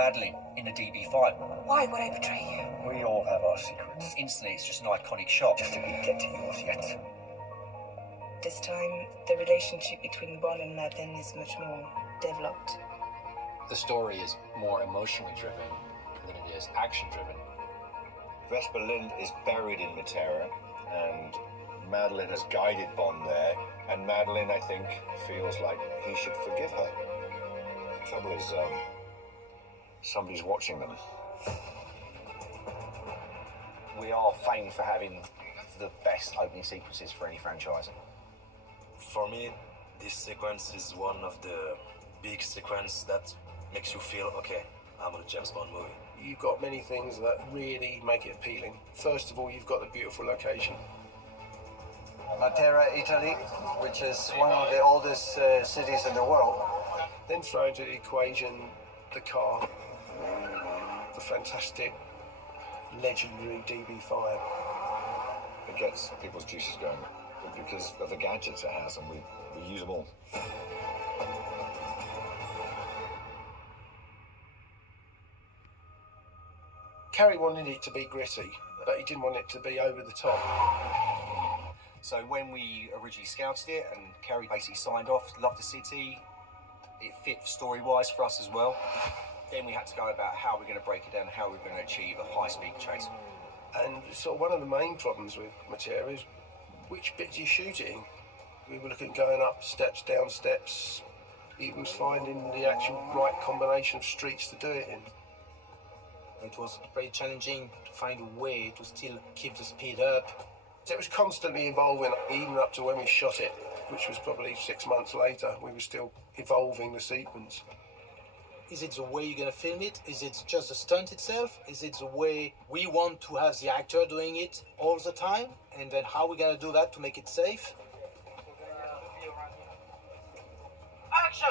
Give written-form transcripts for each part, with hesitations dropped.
Madeline in the DB5. Why would I betray you? We all have our secrets. Instantly, it's just an iconic shot. Just didn't get to yours yet. This time, the relationship between Bond and Madeline is much more developed. The story is more emotionally driven than it is action driven. Vesper Lind is buried in Matera, and Madeline has guided Bond there, and Madeline, I think, feels like he should forgive her. Trouble is, somebody's watching them. We are famed for having the best opening sequences for any franchise. For me, this sequence is one of the big sequences that makes you feel, okay, I'm in a James Bond movie. You've got many things that really make it appealing. First of all, you've got the beautiful location. Matera, Italy, which is one of the oldest cities in the world. Then throw into the equation the car, the fantastic, legendary DB5. It gets people's juices going because of the gadgets it has, and we use them all. Carrie wanted it to be gritty, but he didn't want it to be over the top. So when we originally scouted it and Carrie basically signed off, loved the city, it fit story-wise for us as well. Then we had to go about how we're going to break it down, how we're going to achieve a high-speed chase. And so one of the main problems with Matera is which bit do you shoot it in? We were looking going up steps, down steps. It was finding the actual right combination of streets to do it in. It was very challenging to find a way to still keep the speed up. It was constantly evolving, even up to when we shot it, which was probably 6 months later. We were still evolving the sequence. Is it the way you're going to film it? Is it just the stunt itself? Is it the way we want to have the actor doing it all the time? And then how we're going to do that to make it safe? Action!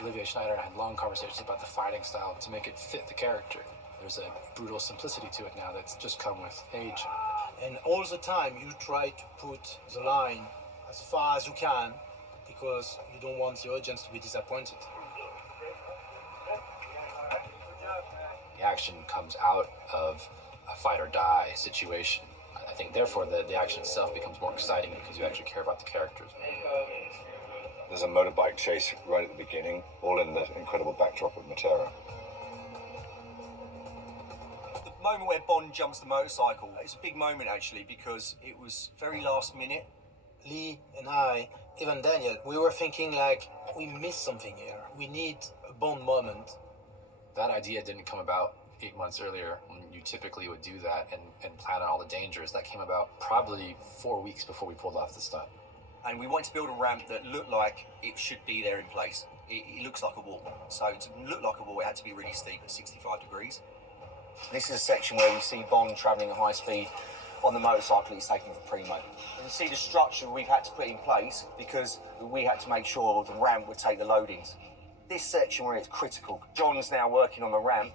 Olivier Schneider had long conversations about the fighting style to make it fit the character. There's a brutal simplicity to it now that's just come with age. And all the time you try to put the line as far as you can because you don't want the audience to be disappointed. The action comes out of a fight or die situation. I think therefore the action itself becomes more exciting because you actually care about the characters. There's a motorbike chase right at the beginning, all in the incredible backdrop of Matera. The moment where Bond jumps the motorcycle, it's a big moment actually because it was very last minute. Lee and I, even Daniel, we were thinking like, we missed something here. We need a Bond moment. That idea didn't come about 8 months earlier when you typically would do that and plan on all the dangers. That came about probably 4 weeks before we pulled off the stunt. And we wanted to build a ramp that looked like it should be there in place. It looks like a wall. So to look like a wall, it had to be really steep at 65 degrees. This is a section where we see Bond travelling at high speed on the motorcycle he's taken for primo. You can see the structure we've had to put in place because we had to make sure the ramp would take the loadings. This section where it's critical, John's now working on the ramp.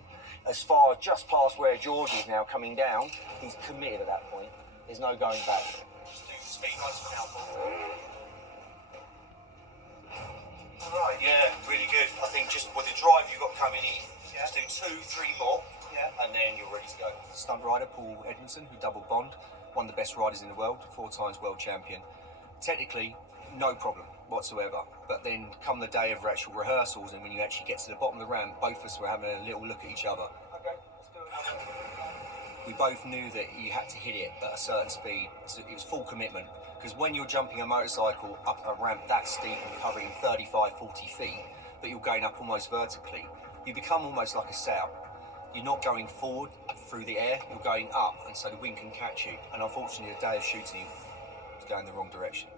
As far just past where George is now coming down, he's committed at that point. There's no going back. Just do speed nice and powerful. Right, yeah, really good. I think just with the drive you've got coming in, just do 2, 3 more, and then you're ready to go. Stunt rider Paul Edmondson, who doubled Bond, one of the best riders in the world, 4 times world champion. Technically, no problem whatsoever. But then come the day of actual rehearsals and when you actually get to the bottom of the ramp, both of us were having a little look at each other. Okay, let's do it. We both knew that you had to hit it at a certain speed. So it was full commitment. Because when you're jumping a motorcycle up a ramp that steep and covering 35, 40 feet, but you're going up almost vertically, you become almost like a sail. You're not going forward through the air, you're going up, and so the wind can catch you. And unfortunately, the day of shooting was going the wrong direction.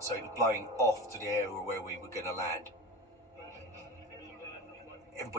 So it was blowing off to the area where we were going to land.